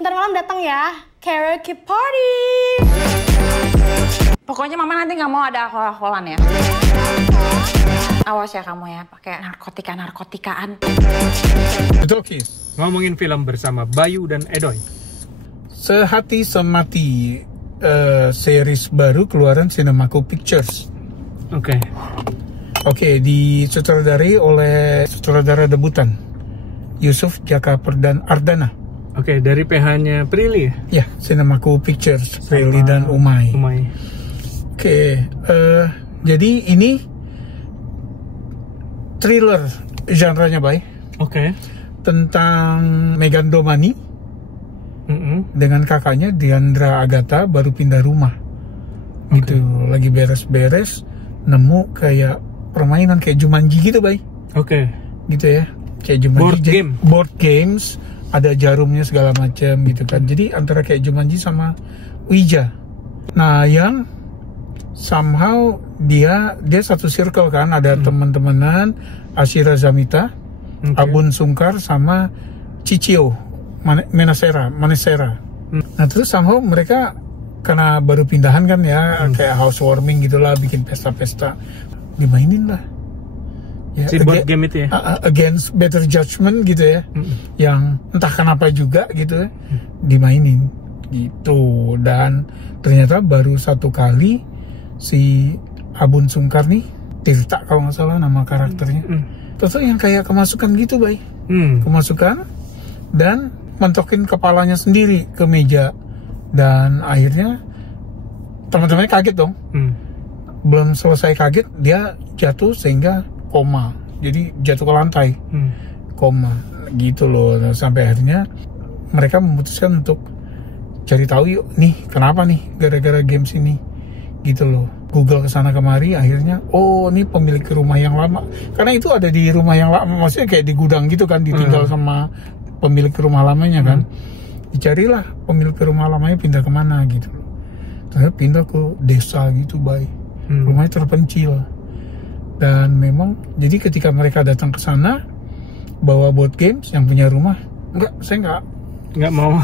Ntar malam datang ya, karaoke party. Pokoknya mama nanti nggak mau ada alkohol-alkoholan ya. Awas ya kamu ya, pakai narkotikaan. Talkies, ngomongin film bersama Bayu dan Edoy. Sehati Semati, series baru keluaran Cinemaco Pictures. Oke, disutradarai oleh sutradara debutan Yusuf Jaka Perdan Ardana. Oke, dari PH-nya Prilly ya? Ya, Cinemaco Pictures, Prilly dan Umay. Oke, jadi ini thriller genre-nya, Bay. Oke. Tentang Meghan Domani dengan kakaknya Diandra Agatha baru pindah rumah. Gitu, lagi beres-beres, nemu kayak permainan kayak Jumanji gitu, Bay. Oke. Gitu ya, kayak Jumanji. Board games, ada jarumnya segala macam gitu kan. Jadi antara kayak Jumanji sama Ouija. Nah, yang somehow dia satu circle kan, ada teman-temanan Ashira Zamita, Abun Sungkar sama Cicio Manesera. Nah, terus somehow mereka karena baru pindahan kan ya, kayak housewarming gitulah, bikin pesta-pesta, dimainin lah. Ya, si board game itu ya? Against Better Judgment gitu ya, yang entah kenapa juga gitu ya, dimainin gitu. Dan ternyata baru satu kali si Abun Sungkar nih, Tirta kalau nggak salah nama karakternya, terus yang kayak kemasukan gitu, Bay. Kemasukan dan mentokin kepalanya sendiri ke meja, dan akhirnya teman-temannya kaget dong. Belum selesai kaget, dia jatuh sehingga koma, jadi jatuh ke lantai, koma gitu loh. Nah, sampai akhirnya mereka memutuskan untuk cari tahu yuk, nih kenapa nih gara-gara games ini gitu loh. Google kesana kemari, akhirnya oh ini pemilik rumah yang lama, karena itu ada di rumah yang lama, maksudnya kayak di gudang gitu kan, ditinggal sama pemilik rumah lamanya kan. Dicarilah pemilik rumah lamanya pindah kemana gitu. Ternyata pindah ke desa gitu, Bay. Rumahnya terpencil. Dan memang jadi ketika mereka datang ke sana bawa board games, yang punya rumah enggak, saya enggak mau.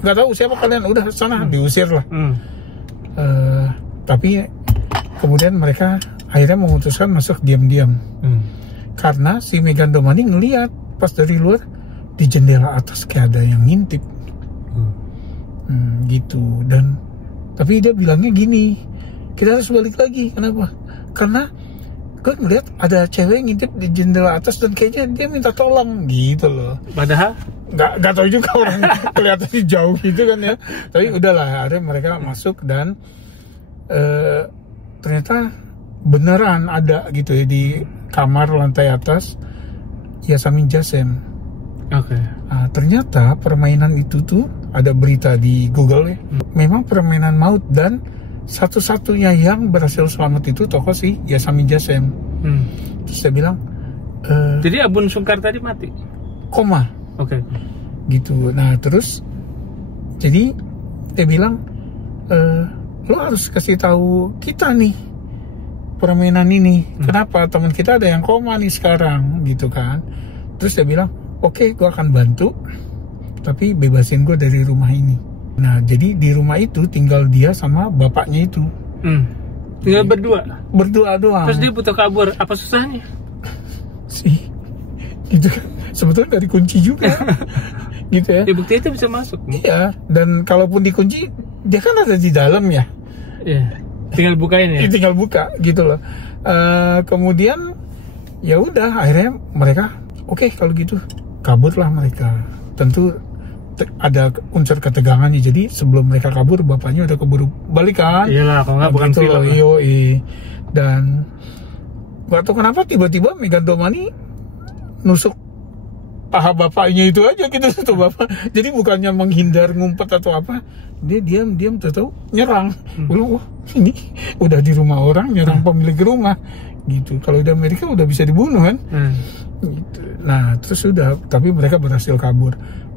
Enggak tahu siapa kalian, udah sana, diusir lah. Tapi kemudian mereka akhirnya memutuskan masuk diam-diam. Karena si Meghan Domani ngeliat pas dari luar di jendela atas kayak ada yang ngintip. Gitu. Dan tapi dia bilangnya gini, kita harus balik lagi. Kenapa? Karena gue ngeliat ada cewek ngintip di jendela atas dan kayaknya dia minta tolong gitu loh. Padahal nggak tahu juga, orang kelihatannya jauh gitu kan ya. Tapi udahlah, akhirnya mereka masuk dan ternyata beneran ada gitu ya di kamar lantai atas Yasamin Jasem. Nah, ternyata permainan itu tuh ada berita di Google ya, memang permainan maut, dan satu-satunya yang berhasil selamat itu tokoh si Yasamin Jasem. Terus saya bilang, jadi Abun Sungkar tadi mati? Koma. Gitu. Nah terus jadi dia bilang, lo harus kasih tahu kita nih permainan ini. Kenapa teman kita ada yang koma nih sekarang gitu kan. Terus dia bilang, oke, gue akan bantu, tapi bebasin gue dari rumah ini. Nah jadi di rumah itu tinggal dia sama bapaknya itu. Tinggal berdua doang. Terus dia butuh kabur, apa susahnya sih gitu kan. Sebetulnya gak dikunci juga gitu ya. Ya bukti itu bisa masuk. Iya, dan kalaupun dikunci dia kan ada di dalam ya. Iya, tinggal bukain ya. Tinggal buka gitu loh. Kemudian ya udah, akhirnya mereka oke, kalau gitu kaburlah mereka. Tentu ada unsur ketegangannya, jadi sebelum mereka kabur bapaknya udah keburu balik kan. Iyalah, kalau nggak bukan film. Dan gak tahu kenapa tiba-tiba Meghan Domani nusuk paha bapaknya itu aja gitu, satu bapak. Jadi bukannya menghindar, ngumpet atau apa, dia diam-diam tahu nyerang. Wah, ini udah di rumah orang, nyerang pemilik rumah gitu. Kalau di Amerika udah bisa dibunuh kan. Gitu. Nah terus sudah, tapi mereka berhasil kabur.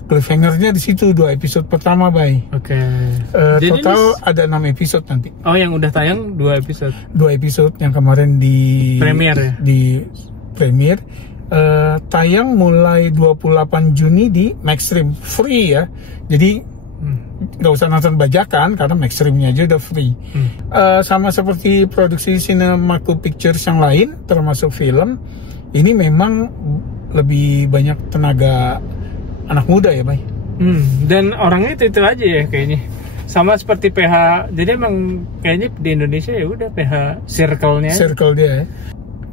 Cliffhanger-nya di situ 2 episode pertama, Bay. Total ada 6 episode nanti. Oh, yang udah tayang 2 episode. 2 episode yang kemarin di premier ya? Di premier, tayang mulai 28 Juni di Maxstream, free ya. Jadi nggak usah nonton bajakan karena Maxstreamnya aja udah free. Sama seperti produksi Cinemaco Pictures yang lain, termasuk film, ini memang lebih banyak tenaga anak muda ya, Bay. Dan orangnya itu aja ya kayaknya. Sama seperti PH. Jadi emang kayaknya di Indonesia ya udah PH circle-nya. Circle dia ya.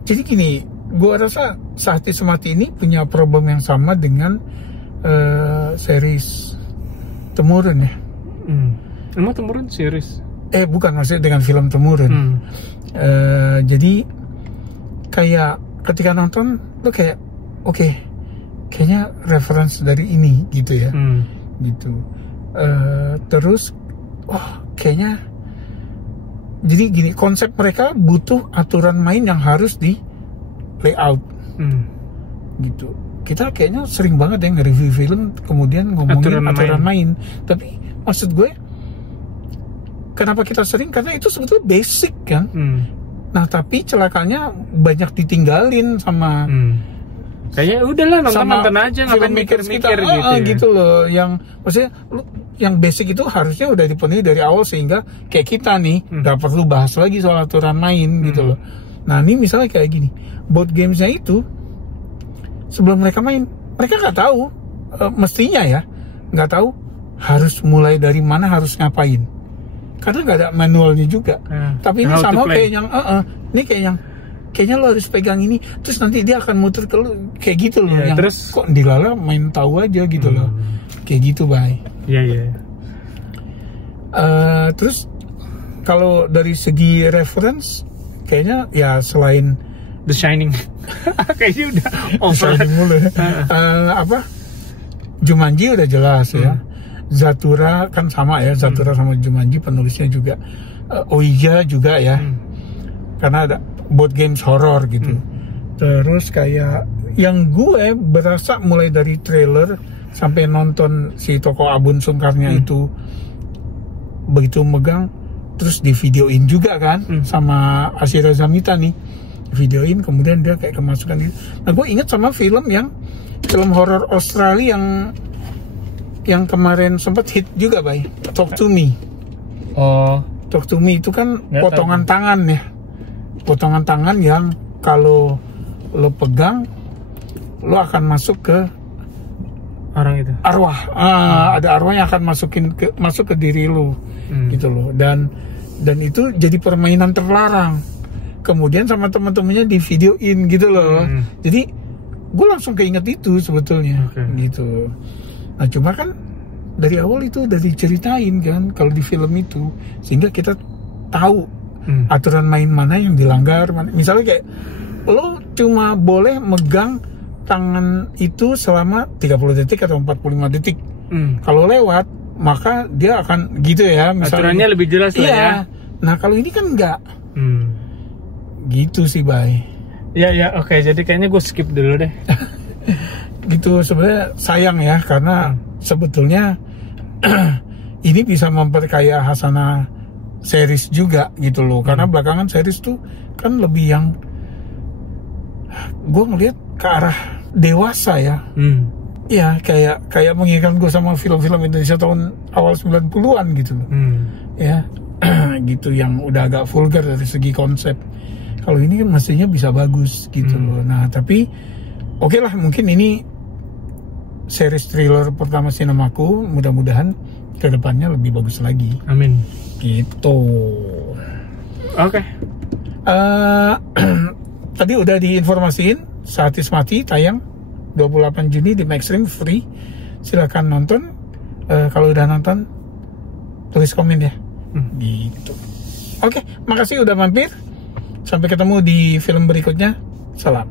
Jadi gini, gua rasa Sehati Semati ini punya problem yang sama dengan series Temurun ya. Emang Temurun series? Bukan, maksudnya dengan film Temurun. Jadi kayak ketika nonton lo kayak oke, kayaknya reference dari ini gitu ya. Gitu. Terus kayaknya jadi gini, konsep mereka butuh aturan main yang harus di layout. Gitu. Kita kayaknya sering banget ya nge-review film kemudian ngomongin aturan main. Tapi maksud gue, kenapa kita sering? Karena itu sebetulnya basic kan. Nah tapi celakanya banyak ditinggalin sama kayaknya udahlah nonton aja, ngapain mikir-mikir gitu loh. Yang maksudnya yang basic itu harusnya udah dipenuhi dari awal, sehingga kayak kita nih gak perlu bahas lagi soal aturan main gitu loh. Nah ini misalnya kayak gini, board gamesnya itu sebelum mereka main, mereka nggak tahu, mestinya ya nggak tahu harus mulai dari mana, harus ngapain, karena nggak ada manualnya juga. Tapi ini sama kayak yang ini kayak yang kayaknya lo harus pegang ini, terus nanti dia akan muter ke lo, kayak gitu loh. Yang terus kok dilala main tahu aja gitu loh, kayak gitu, Bay. Iya. Terus kalau dari segi reference, kayaknya ya selain The Shining kayaknya udah over. Jumanji udah jelas ya. Zathura kan sama ya, Zathura sama Jumanji penulisnya juga. Ouija juga ya, karena ada board games horror gitu. Terus kayak yang gue berasa mulai dari trailer sampai nonton si tokoh Abun Sungkarnya itu begitu megang, terus di videoin juga kan sama Ashira Zamita nih, videoin kemudian dia kayak kemasukan gitu. Nah gue inget sama film horor Australia yang kemarin sempat hit juga, Bay, Talk to Me. Talk to Me itu kan potongan tangan ya, potongan tangan yang kalau lo pegang lo akan masuk ke orang itu, arwah. Ada arwah yang akan masuk ke diri lo gitu loh. Dan itu jadi permainan terlarang. Kemudian sama teman-temannya di videoin gitu loh. Jadi gue langsung keinget itu sebetulnya gitu. Nah cuma kan dari awal itu udah diceritain kan kalau di film itu, sehingga kita tahu aturan main mana yang dilanggar. Misalnya kayak lo cuma boleh megang tangan itu selama 30 detik atau 45 detik. Kalau lewat maka dia akan gitu ya, misalnya. Aturannya lebih jelas lah ya. Nah kalau ini kan enggak. Gitu sih, Bay. Ya, oke. Jadi kayaknya gue skip dulu deh. Gitu, sebenarnya sayang ya, karena sebetulnya ini bisa memperkaya Hasanah series juga gitu loh. Karena belakangan series tuh kan lebih yang gue ngeliat ke arah dewasa ya. Ya kayak mengingatkan gue sama film-film Indonesia tahun awal 90-an gitu loh. Ya gitu, yang udah agak vulgar dari segi konsep. Kalau ini kan mestinya bisa bagus gitu loh. Nah tapi oke lah, mungkin ini series thriller pertama Cinemaco, mudah-mudahan kedepannya lebih bagus lagi. Amin. Gitu. Oke. Tadi udah diinformasiin, Sehati Semati tayang 28 Juni di Maxstream, free. Silakan nonton. Kalau udah nonton, tulis komen ya. Gitu. Oke, makasih udah mampir. Sampai ketemu di film berikutnya. Salam.